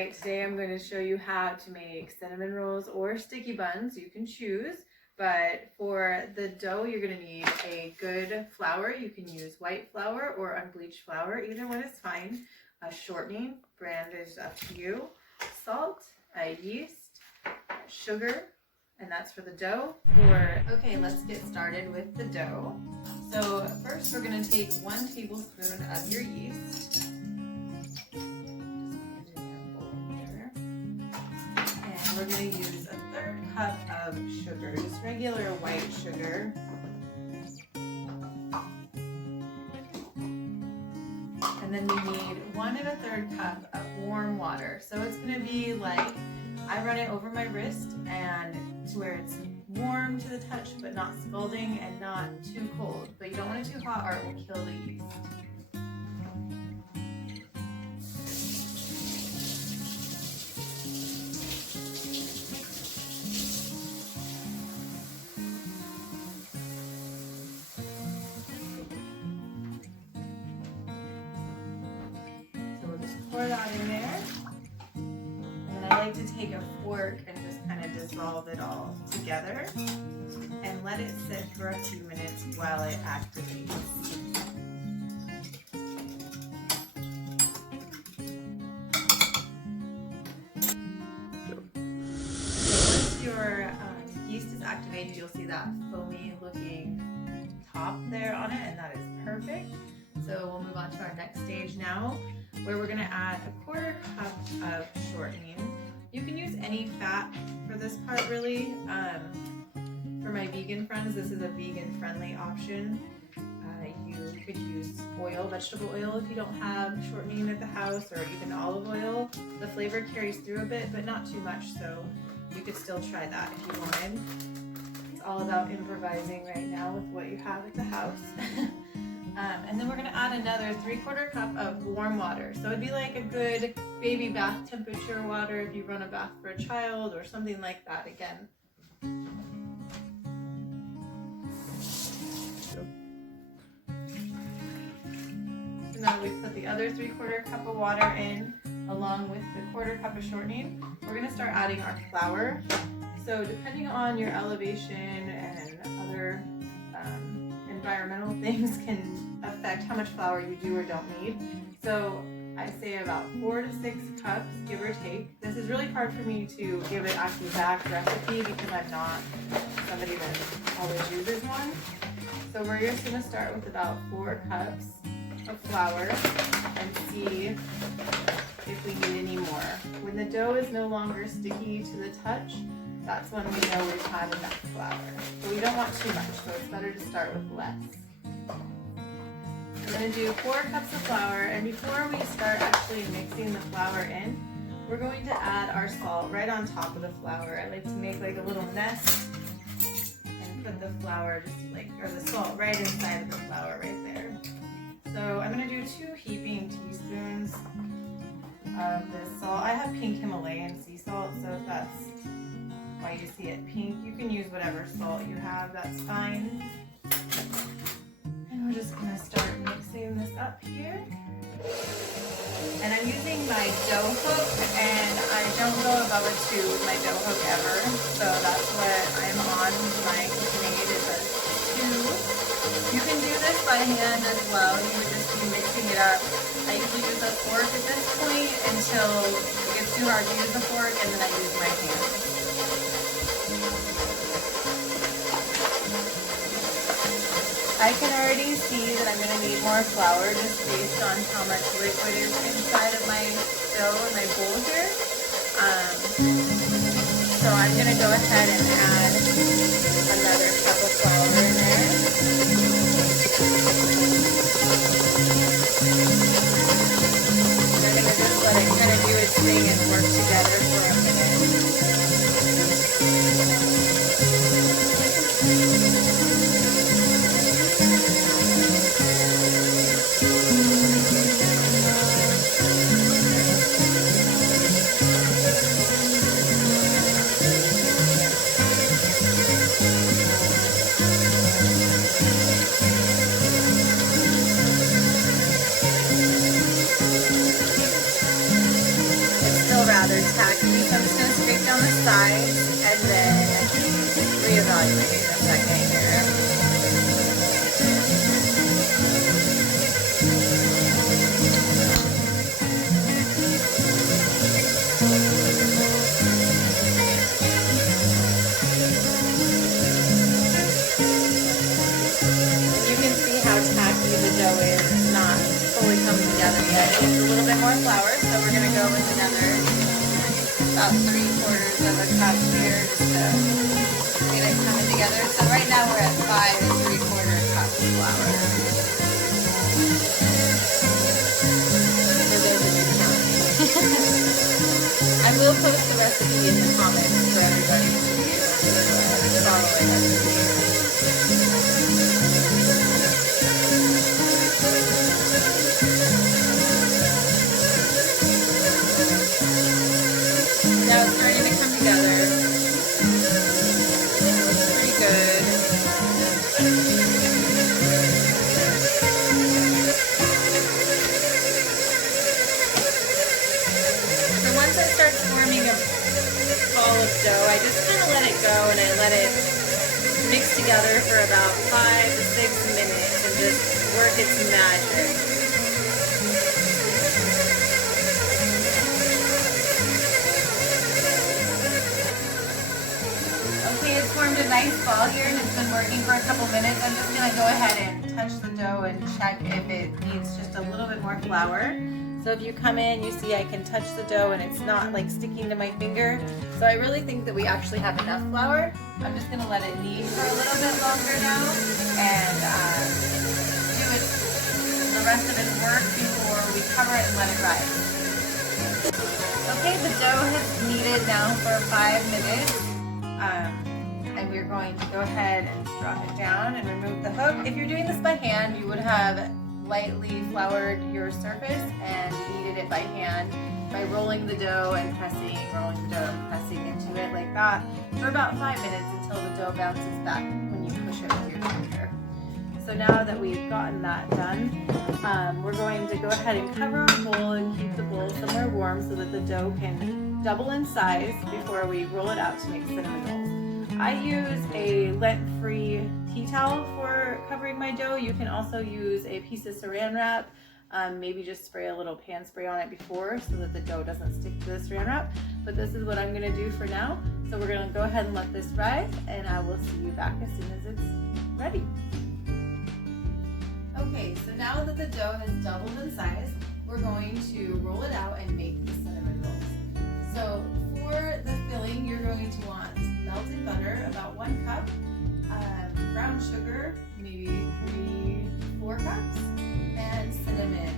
Hi, today I'm going to show you how to make cinnamon rolls or sticky buns. You can choose, but for the dough you're going to need a good flour. You can use white flour or unbleached flour, either one is fine. A shortening, brand is up to you. Salt, yeast, sugar, and that's for the dough. Okay, let's get started with the dough. So first we're going to take 1 tablespoon of your yeast. We're going to use a 1/3 cup of sugar, just regular white sugar. And then we need 1 1/3 cup of warm water. So it's going to be like, I run it over my wrist and to where it's warm to the touch but not scalding and not too cold. But you don't want it too hot or it will kill the yeast. Pour that in there, and I like to take a fork and just kind of dissolve it all together and let it sit for a few minutes while it activates. Once your yeast is activated, you'll see that foamy looking top there on it, and that is perfect. So we'll move on to our next stage now, where we're going to add a 1/4 cup of shortening. You can use any fat for this part, really. For my vegan friends, this is a vegan friendly option. You could use oil, vegetable oil, if you don't have shortening at the house, or even olive oil. The flavor carries through a bit, but not too much, so you could still try that if you wanted. It's all about improvising right now with what you have at the house. And then we're going to add another 3/4 cup of warm water. So it'd be like a good baby bath temperature water if you run a bath for a child or something like that again. So now we put the other 3/4 cup of water in along with the 1/4 cup of shortening. We're going to start adding our flour. So depending on your elevation and other environmental things can affect how much flour you do or don't need. So I say about 4 to 6 cups, give or take. This is really hard for me to give an exact recipe because I'm not somebody that always uses one. So we're just going to start with about 4 cups of flour and see if we need any more. When the dough is no longer sticky to the touch, that's when we know we've had enough flour. But we don't want too much, so it's better to start with less. We're going to do 4 cups of flour, and before we start actually mixing the flour in, we're going to add our salt right on top of the flour. I like to make like a little nest and put the flour or the salt right inside of the flour right there. So I'm going to do 2 heaping teaspoons of this salt. I have pink Himalayan sea salt, so if that's why you see it pink, you can use whatever salt you have, that's fine. And we're just going to start mixing this up here. And I'm using my dough hook, and I don't go above a 2 with my dough hook ever, so that's what I'm on my KitchenAid. It says 2. You can do this by hand as well. You would just be mixing it up. I usually use a fork at this point until it gets too hard to use the fork, and then I use my hand. I can already see that I'm going to need more flour just based on how much liquid is inside of my dough and my bowl here. So I'm going to go ahead and add another cup of flour in there. We're going to just let it kind of do its thing and work together for a minute. tacky, so I'm just going to scrape down the sides and then reevaluate in a second here. You can see how tacky the dough is. It's not fully coming together yet. It needs a little bit more flour, so we're going to go with another about 3/4 of a cup here just to get it coming together. So right now we're at 5 3/4 cups of flour. For those of you counting. I will post the recipe in the comments for everybody to be able to follow it. Now it's starting to come together. It looks pretty good. So once it starts forming a ball of dough, I just kind of let it go and I let it mix together for about 5 to 6 minutes and just work its magic. It's formed a nice ball here and it's been working for a couple minutes. I'm just going to go ahead and touch the dough and check if it needs just a little bit more flour. So if you come in, you see I can touch the dough and it's not like sticking to my finger. So I really think that we actually have enough flour. I'm just going to let it knead for a little bit longer now and do the rest of its work before we cover it and let it rise. Okay, the dough has kneaded now for 5 minutes. And we're going to go ahead and drop it down and remove the hook. If you're doing this by hand, you would have lightly floured your surface and kneaded it by hand by rolling the dough and pressing, into it like that for about 5 minutes until the dough bounces back when you push it with your finger. So now that we've gotten that done, we're going to go ahead and cover our bowl and keep the bowl somewhere warm so that the dough can double in size before we roll it out to make cinnamon rolls. I use a lint-free tea towel for covering my dough. You can also use a piece of saran wrap, maybe just spray a little pan spray on it before so that the dough doesn't stick to the saran wrap. But this is what I'm going to do for now. So we're going to go ahead and let this rise and I will see you back as soon as it's ready. Okay, so now that the dough has doubled in size, we're going to roll it out and make the cinnamon rolls. So for the filling, you're going to want melted butter, about 1 cup, brown sugar, maybe 3 to 4 cups, and cinnamon.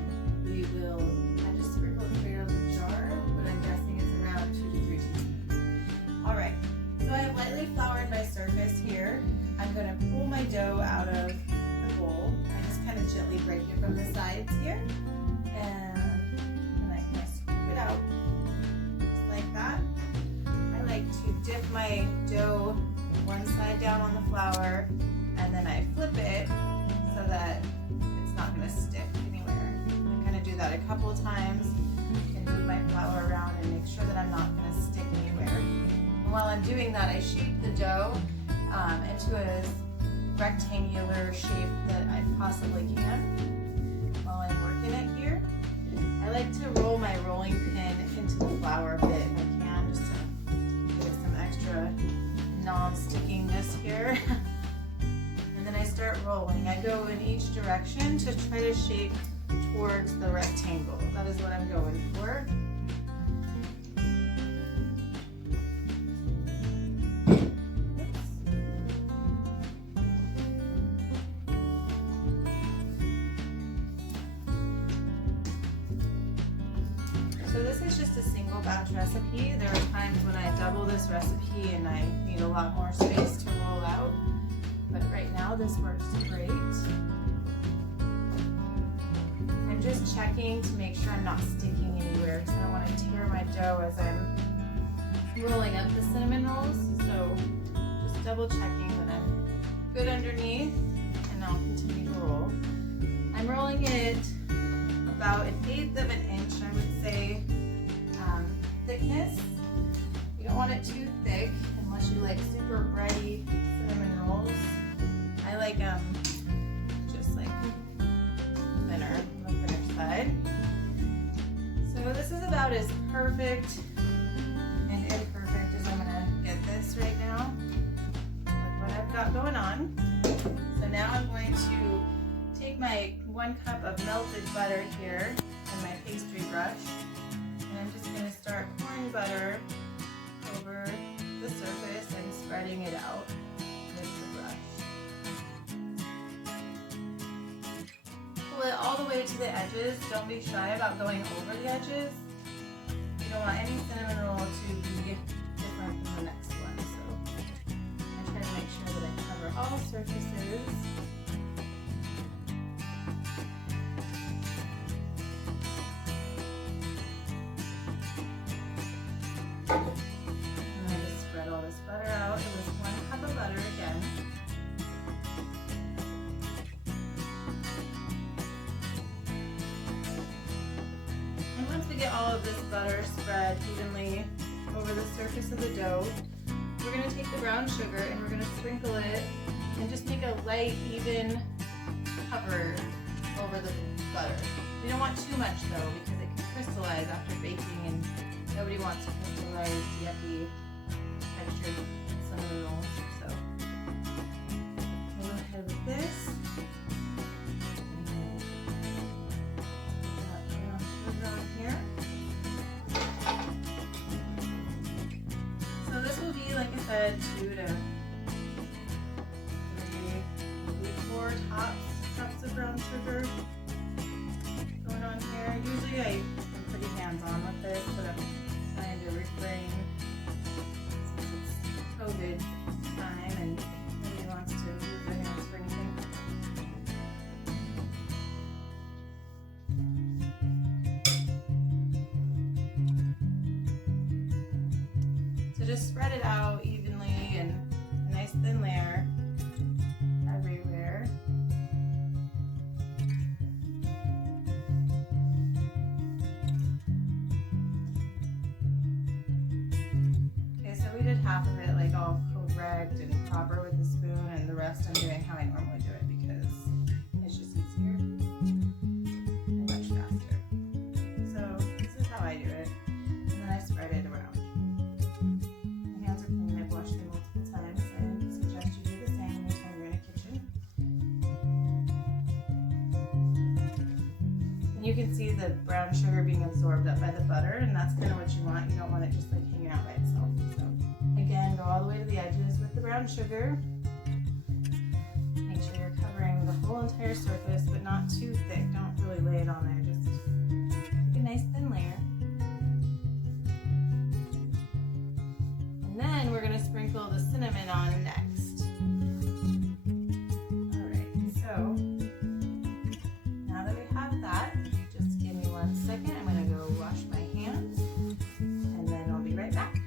I just sprinkled it straight out of the jar, but I'm guessing it's around 2 to 3 teaspoons. Alright, so I have lightly floured my surface here. I'm going to pull my dough out of the bowl. I just kind of gently break it from the sides here, and I kind of scoop it out, just like that. I like to dip my dough one side down on the flour and then I flip it so that it's not going to stick anywhere. I kind of do that a couple of times and move my flour around and make sure that I'm not going to stick anywhere. And while I'm doing that, I shape the dough into a rectangular shape that I possibly can while I'm working it here. I like to roll my rolling pin into the flour a bit if I can, just to give it some extra non-stickiness here. And then I start rolling. I go in each direction to try to shape towards the rectangle. That is what I'm going for. So this is just a single batch recipe. There are times when I double this recipe and I need a lot more space to roll out. But right now this works great. I'm just checking to make sure I'm not sticking anywhere because I don't want to tear my dough as I'm rolling up the cinnamon rolls. So just double checking that I'm good underneath and I'll continue to roll. I'm rolling it about 1/8 of an inch, I would say, thickness. about as perfect and imperfect as I'm gonna get this right now with what I've got going on. So now I'm going to take my 1 cup of melted butter here and my pastry brush, and I'm just gonna start pouring butter over the surface and spreading it out with the brush. Pull it all the way to the edges. Don't be shy about going over the edges. You don't want any cinnamon roll to be different from the next one. So I try to make sure that I cover all surfaces. And I just spread all this butter out. It was 1 cup of butter again. And once we get all of this butter spread evenly over the surface of the dough, we're going to take the brown sugar and we're going to sprinkle it and just make a light, even cover over the butter. We don't want too much though, because it can crystallize after baking, and nobody wants crystallized, yucky, textured cinnamon rolls. So we'll go ahead with this. So this will be, like I said, 2 to 3, maybe 4 cups of brown sugar going on here. Usually I'm pretty hands-on with this, but I'm trying to refrain since it's COVID time and nobody wants to use their hands for anything. So just spread it out evenly and a nice thin layer everywhere. Okay, so we did half of it like all correct and proper with the spoon, and the rest I'm doing how I normally do it because it's just easier and much faster. So this is how I do it, and then I spread it around. My hands are clean, I've washed them multiple times. I suggest you do the same anytime you're in a kitchen. And you can see the brown sugar being absorbed up by the butter, and that's kind of what you want. You don't want it just like hanging out by itself. So again, go all the way to the edges with the brown sugar. Make sure you're covering the whole entire surface, but not too thick. Don't really lay it on there. Just make a nice thin layer. And then we're going to sprinkle the cinnamon on next. Alright, so now that we have that, just give me 1 second. I'm going to go wash my hands, and then I'll be right back.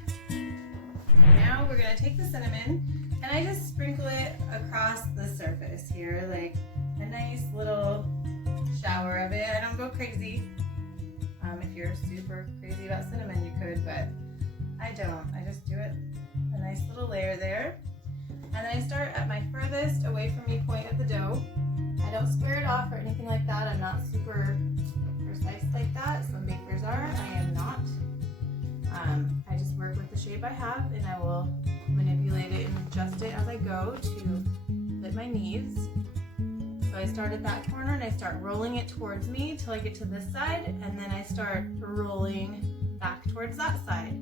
Now we're going to take the cinnamon, and I just sprinkle it across the surface here, like a nice little shower of it. I don't go crazy. If you're super crazy about cinnamon, you could, but I don't. I just do it a nice little layer there. And then I start at my furthest away from me point of the dough. I don't square it off or anything like that. I'm not super precise like that. Some bakers are. I am not. I just work with the shape I have, and I will manipulate it and adjust it as I go to fit my needs. So I start at that corner and I start rolling it towards me till I get to this side, and then I start rolling back towards that side.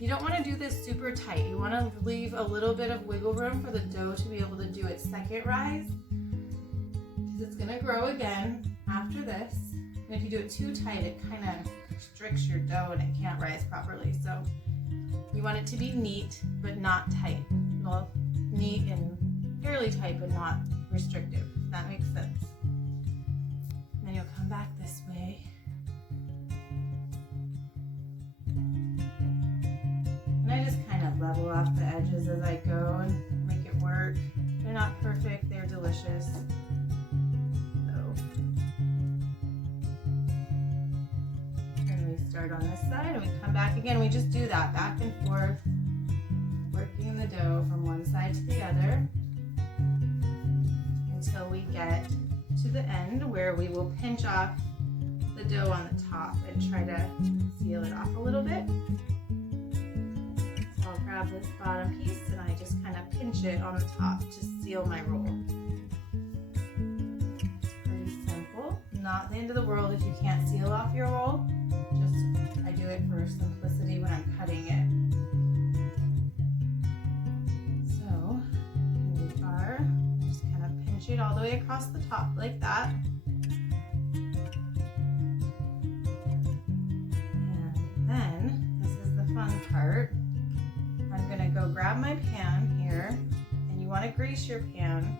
You don't want to do this super tight. You want to leave a little bit of wiggle room for the dough to be able to do its second rise, because it's going to grow again after this. And if you do it too tight, it kind of restricts your dough and it can't rise properly. So you want it to be neat but not tight. Well, neat and fairly tight but not restrictive, if that makes sense. And then you'll come back this way. And I just kind of level off the edges as I go and make it work. They're not perfect, they're delicious. Start on this side and we come back again. We just do that back and forth, working the dough from one side to the other until we get to the end where we will pinch off the dough on the top and try to seal it off a little bit. So I'll grab this bottom piece and I just kind of pinch it on the top to seal my roll. It's pretty simple. Not the end of the world if you can't seal off your roll. Just I do it for simplicity when I'm cutting it. So here we are. Just kind of pinch it all the way across the top like that. Part. I'm going to go grab my pan here, and you want to grease your pan.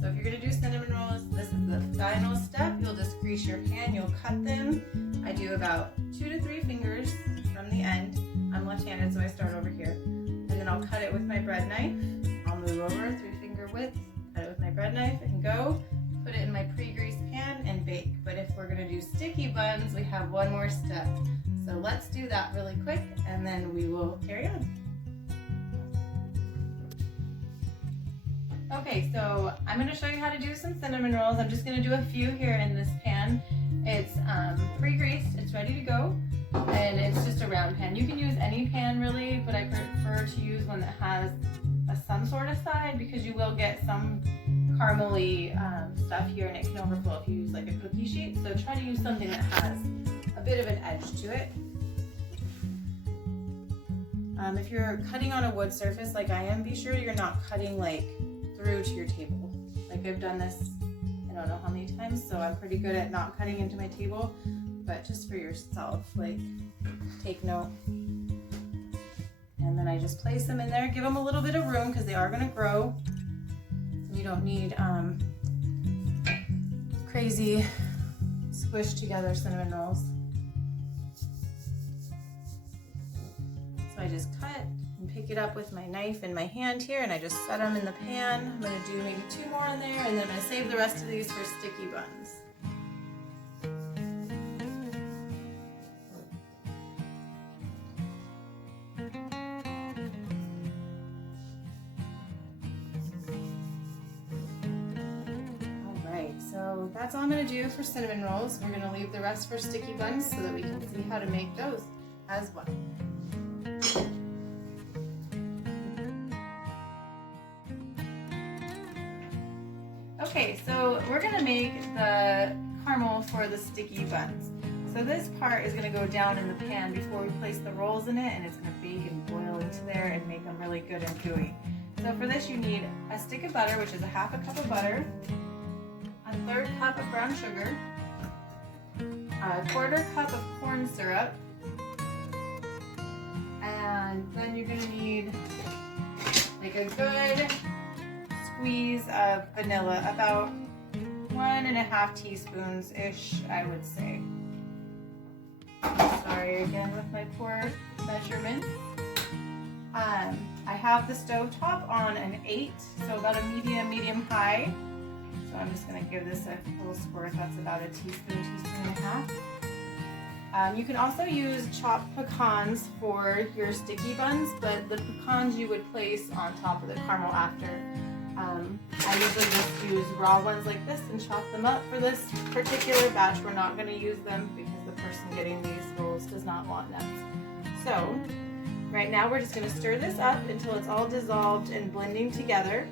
So if you're going to do cinnamon rolls, this is the final step. You'll just grease your pan, you'll cut them. I do about 2 to 3 fingers from the end. I'm left-handed, so I start over here. And then I'll cut it with my bread knife. I'll move over 3-finger width, cut it with my bread knife, and go. Put it in my pre-greased pan and bake. But if we're going to do sticky buns, we have one more step. So let's do that really quick and then we will carry on. Okay, so I'm going to show you how to do some cinnamon rolls. I'm just going to do a few here in this pan. It's pre-greased, it's ready to go, and it's just a round pan. You can use any pan really, but I prefer to use one that has some sort of side because you will get some caramely stuff here and it can overflow if you use like a cookie sheet. So try to use something that has a bit of an edge to it. If you're cutting on a wood surface like I am, be sure you're not cutting like through to your table. Like I've done this, I don't know how many times, so I'm pretty good at not cutting into my table, but just for yourself, like take note. And then I just place them in there, give them a little bit of room because they are going to grow. You don't need crazy squished together cinnamon rolls. So I just cut and pick it up with my knife in my hand here, and I just set them in the pan. I'm going to do maybe 2 more in there, and then I'm going to save the rest of these for sticky buns. Alright, so that's all I'm going to do for cinnamon rolls. We're going to leave the rest for sticky buns so that we can see how to make those as well. Okay, so we're going to make the caramel for the sticky buns. So this part is going to go down in the pan before we place the rolls in it, and it's going to bake and boil into there and make them really good and gooey. So for this you need a stick of butter, which is 1/2 cup of butter, 1/3 cup of brown sugar, 1/4 cup of corn syrup, and then you're going to need like a good squeeze of vanilla, about 1.5 teaspoons-ish, I would say. Sorry again with my poor measurements. I have the stove top on an 8, so about a medium high. So I'm just going to give this a full squirt. That's about a teaspoon, teaspoon and a half. You can also use chopped pecans for your sticky buns, but the pecans you would place on top of the caramel after. I usually just use raw ones like this and chop them up. For this particular batch, we're not going to use them because the person getting these rolls does not want nuts. So right now we're just going to stir this up until it's all dissolved and blending together.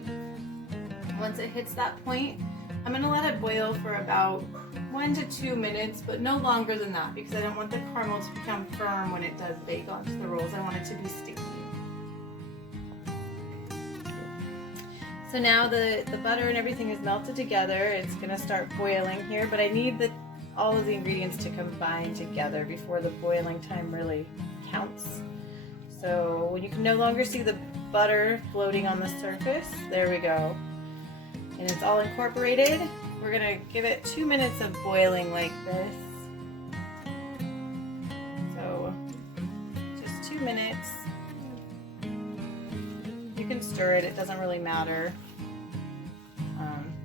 Once it hits that point, I'm going to let it boil for about 1 to 2 minutes, but no longer than that because I don't want the caramel to become firm when it does bake onto the rolls. I want it to be sticky. So now the butter and everything is melted together. It's going to start boiling here, but I need all of the ingredients to combine together before the boiling time really counts. So when you can no longer see the butter floating on the surface, there we go. And it's all incorporated. We're going to give it 2 minutes of boiling like this. So just 2 minutes. You can stir it, it doesn't really matter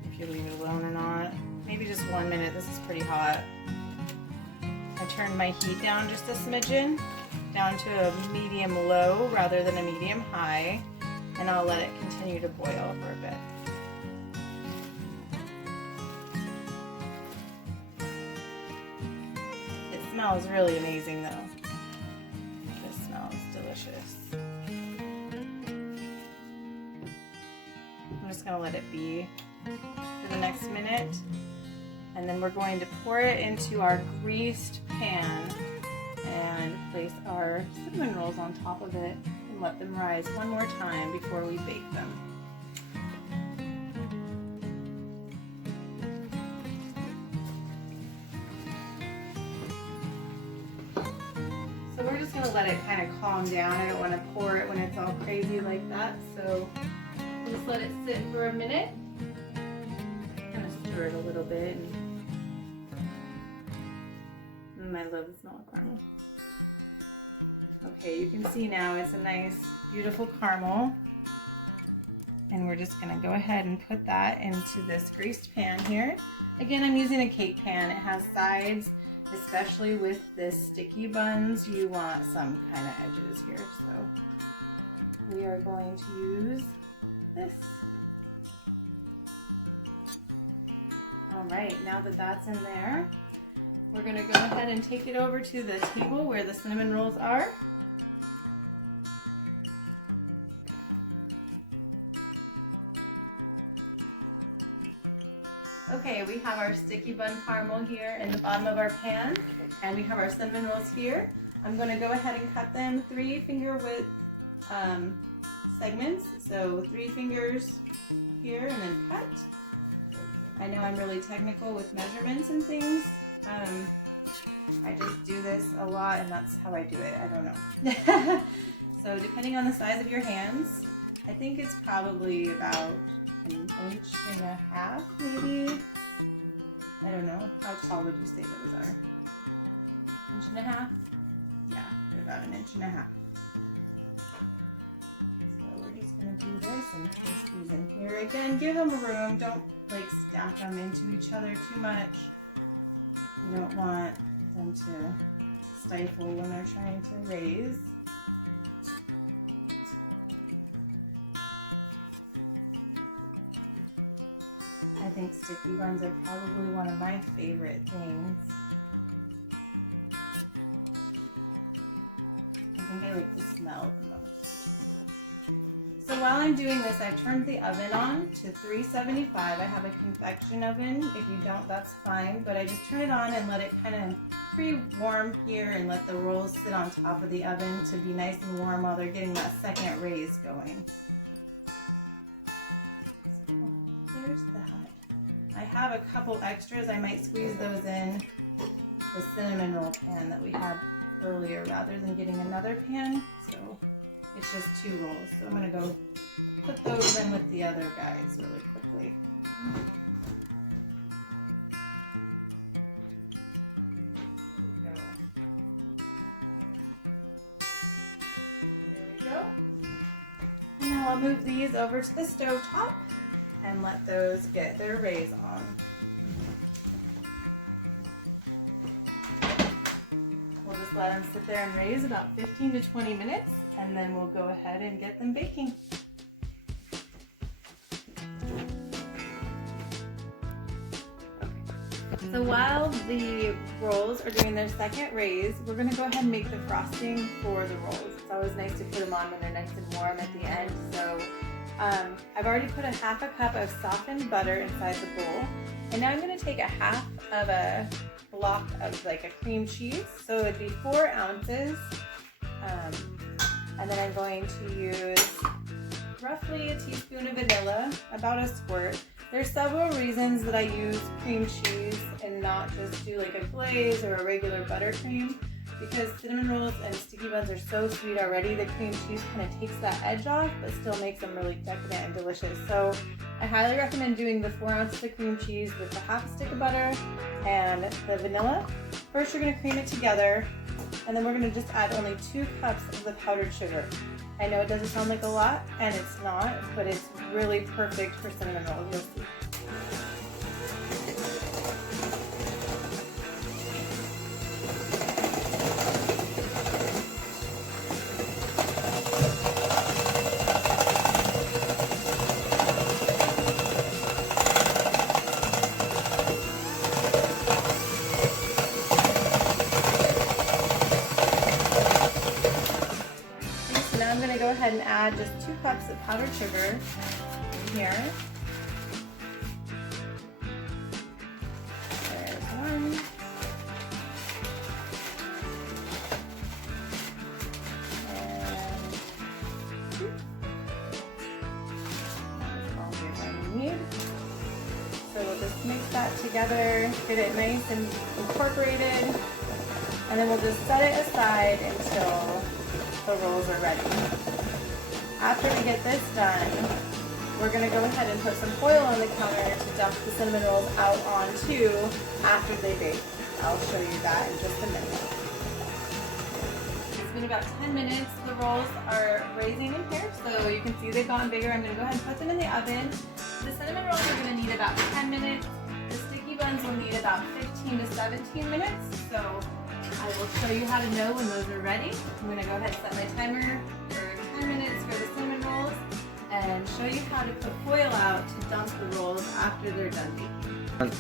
if you leave it alone or not. Maybe just 1 minute, this is pretty hot. I turned my heat down just a smidgen, down to a medium low rather than a medium high, and I'll let it continue to boil for a bit. smells really amazing though. This smells delicious. I'm just gonna let it be for the next minute. And then we're going to pour it into our greased pan and place our cinnamon rolls on top of it and let them rise one more time before we bake them. So we're just going to let it kind of calm down. I don't want to pour it when it's all crazy like that, so just let it sit for a minute. Kind of stir it a little bit. I love the smell of caramel. Okay, you can see now it's a nice, beautiful caramel. And we're just gonna go ahead and put that into this greased pan here. Again, I'm using a cake pan. It has sides, especially with this sticky buns. You want some kind of edges here. So we are going to use this. All right, now that that's in there, we're going to go ahead and take it over to the table where the cinnamon rolls are. Okay, we have our sticky bun caramel here in the bottom of our pan, and we have our cinnamon rolls here. I'm going to go ahead and cut them 3 finger width segments, so 3 fingers here and then cut. I know I'm really technical with measurements and things. I just do this a lot and that's how I do it. I don't know. So depending on the size of your hands, I think it's probably about 1.5 inches maybe. I don't know. How tall would you say those are? 1.5 inches? Yeah, they're about 1.5 inches. So we're just going to do this and place these in here. Again, give them room. Don't like stack them into each other too much. You don't want them to stifle when they're trying to raise. I think sticky buns are probably one of my favorite things. I think I like the smell the most. So while I'm doing this, I've turned the oven on to 375. I have a convection oven. If you don't, that's fine. But I just turn it on and let it kind of pre-warm here and let the rolls sit on top of the oven to be nice and warm while they're getting that second raise going. So there's that. I have a couple extras. I might squeeze those in the cinnamon roll pan that we had earlier rather than getting another pan. So it's just 2 rolls. So I'm going to go put those in with the other guys really quickly. There we go. And now I'll move these over to the stove top and let those get their raise on. We'll just let them sit there and raise about 15 to 20 minutes. And then we'll go ahead and get them baking. Okay. So while the rolls are doing their second raise, we're going to go ahead and make the frosting for the rolls. It's always nice to put them on when they're nice and warm at the end. So I've already put 1/2 cup of softened butter inside the bowl. And now I'm going to take 1/2 of a block of like a cream cheese. So it'd be 4 ounces. And then I'm going to use roughly a teaspoon of vanilla, about a squirt. There's several reasons that I use cream cheese and not just do like a glaze or a regular buttercream. Because cinnamon rolls and sticky buns are so sweet already, the cream cheese kind of takes that edge off, but still makes them really decadent and delicious. So I highly recommend doing the 4 ounces of cream cheese with the 1/2 stick of butter and the vanilla. First, you're going to cream it together. And then we're going to just add only 2 cups of the powdered sugar. I know it doesn't sound like a lot, and it's not, but it's really perfect for cinnamon rolls. You'll see. ahead and add just 2 cups of powdered sugar in here. There's 1. So we'll just mix that together, get it nice and incorporated, and then we'll just set it aside until the rolls are ready. After we get this done, we're going to go ahead and put some foil on the counter to dump the cinnamon rolls out onto after they bake. I'll show you that in just a minute. It's been about 10 minutes. The rolls are raising in here, so you can see they've gotten bigger. I'm going to go ahead and put them in the oven. The cinnamon rolls are going to need about 10 minutes. The sticky buns will need about 15 to 17 minutes. So I will show you how to know when those are ready. I'm going to go ahead and set my timer for 10 minutes for the cinnamon rolls and show you how to put foil out to dump the rolls after they're done baking.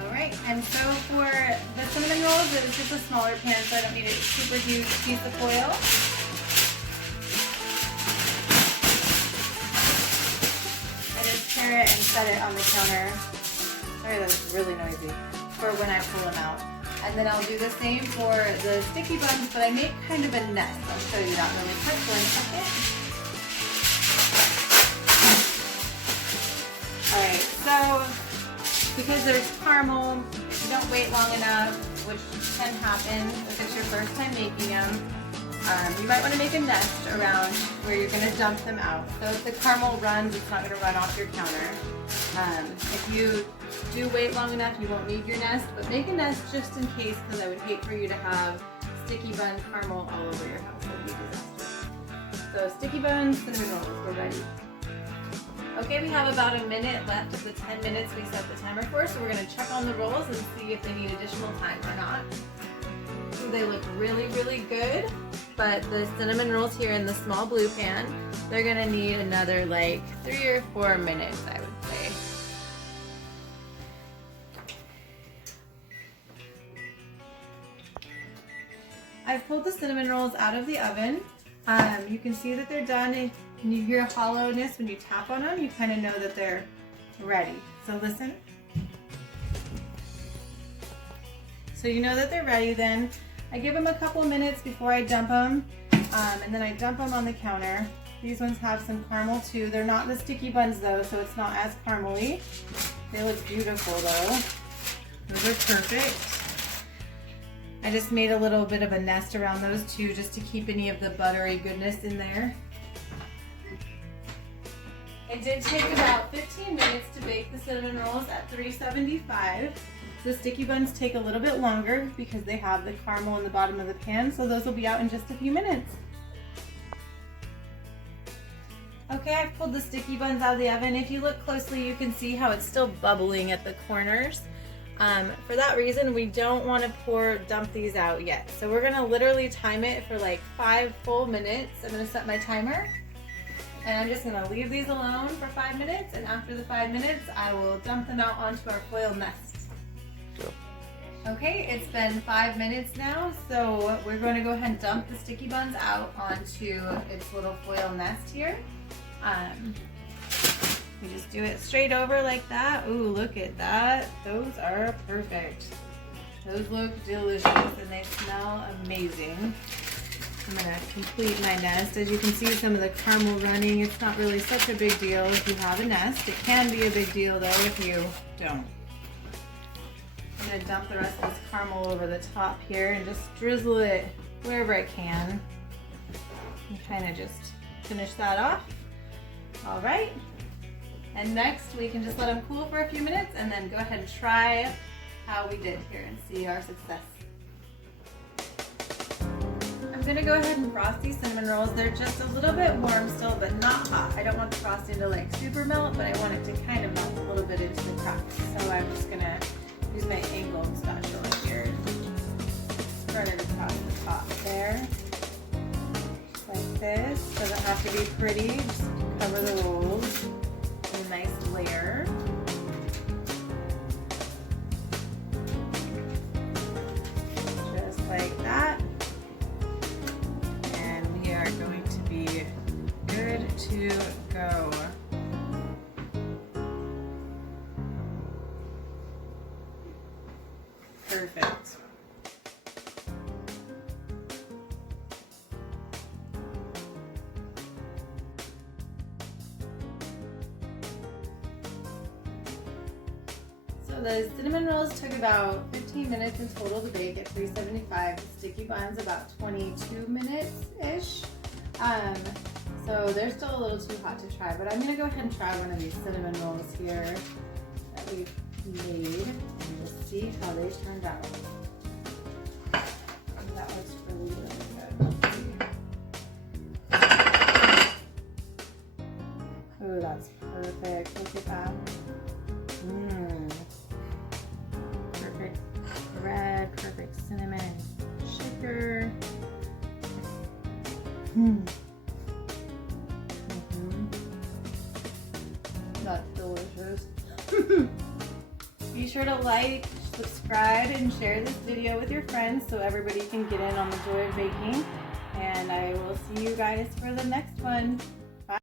Alright, and so for the cinnamon rolls, it's just a smaller pan, so I don't need a super huge piece of foil. It and set it on the counter. Sorry, that was really noisy. For when I pull them out. And then I'll do the same for the sticky buns, but I make kind of a nest. I'll show you that really quick for a second. Alright, so because there's caramel, if you don't wait long enough, which can happen if it's your first time making them, you might want to make a nest around where you're going to dump them out. So if the caramel runs, it's not going to run off your counter. If you do wait long enough, you won't need your nest, but make a nest just in case, because I would hate for you to have sticky bun caramel all over your house. That would be disastrous. So sticky buns, cinnamon rolls, we're ready. Okay, we have about a minute left of the 10 minutes we set the timer for, so we're going to check on the rolls and see if they need additional time or not. So they look really, really good. But the cinnamon rolls here in the small blue pan, they're gonna need another like 3 or 4 minutes, I would say. I've pulled the cinnamon rolls out of the oven. You can see that they're done, and you hear a hollowness when you tap on them. You kind of know that they're ready. So listen. So you know that they're ready then. I give them a couple minutes before I dump them, and then I dump them on the counter. These ones have some caramel too. They're not the sticky buns though, so it's not as caramely. They look beautiful though. Those are perfect. I just made a little bit of a nest around those too, just to keep any of the buttery goodness in there. It did take about 15 minutes to bake the cinnamon rolls at 375. The sticky buns take a little bit longer because they have the caramel in the bottom of the pan, so those will be out in just a few minutes. Okay, I've pulled the sticky buns out of the oven. If you look closely, you can see how it's still bubbling at the corners. For that reason, we don't want to dump these out yet. So we're gonna literally time it for like 5 full minutes. I'm gonna set my timer, and I'm just gonna leave these alone for 5 minutes, and after the 5 minutes, I will dump them out onto our foil nest. Okay, it's been 5 minutes now, so we're going to go ahead and dump the sticky buns out onto its little foil nest here. We just do it straight over like that. Ooh, look at that. Those are perfect. Those look delicious and they smell amazing. I'm going to complete my nest. As you can see, some of the caramel running. It's not really such a big deal if you have a nest. It can be a big deal though if you don't. I'm going to dump the rest of this caramel over the top here and just drizzle it wherever I can. And kind of just finish that off. All right. And next we can just let them cool for a few minutes and then go ahead and try how we did here and see our success. I'm going to go ahead and frost these cinnamon rolls. They're just a little bit warm still, but not hot. I don't want the frosting to like super melt, but I want it to kind of melt a little bit into the cracks. So I'm just going to use my angled spatula here and spread it across the top there. Just like this. Doesn't have to be pretty, just cover the rolls in a nice layer. Just like that. And we are going to be So the cinnamon rolls took about 15 minutes in total to bake at 375. The sticky buns about 22 minutes-ish. So they're still a little too hot to try, but I'm gonna go ahead and try one of these cinnamon rolls here that we've made and just see how they turned out. That looks really, really good. Oh, that's perfect. Look at that. Perfect bread, perfect cinnamon sugar. That's delicious. Be sure to like, subscribe, and share this video with your friends so everybody can get in on the joy of baking. And I will see you guys for the next one.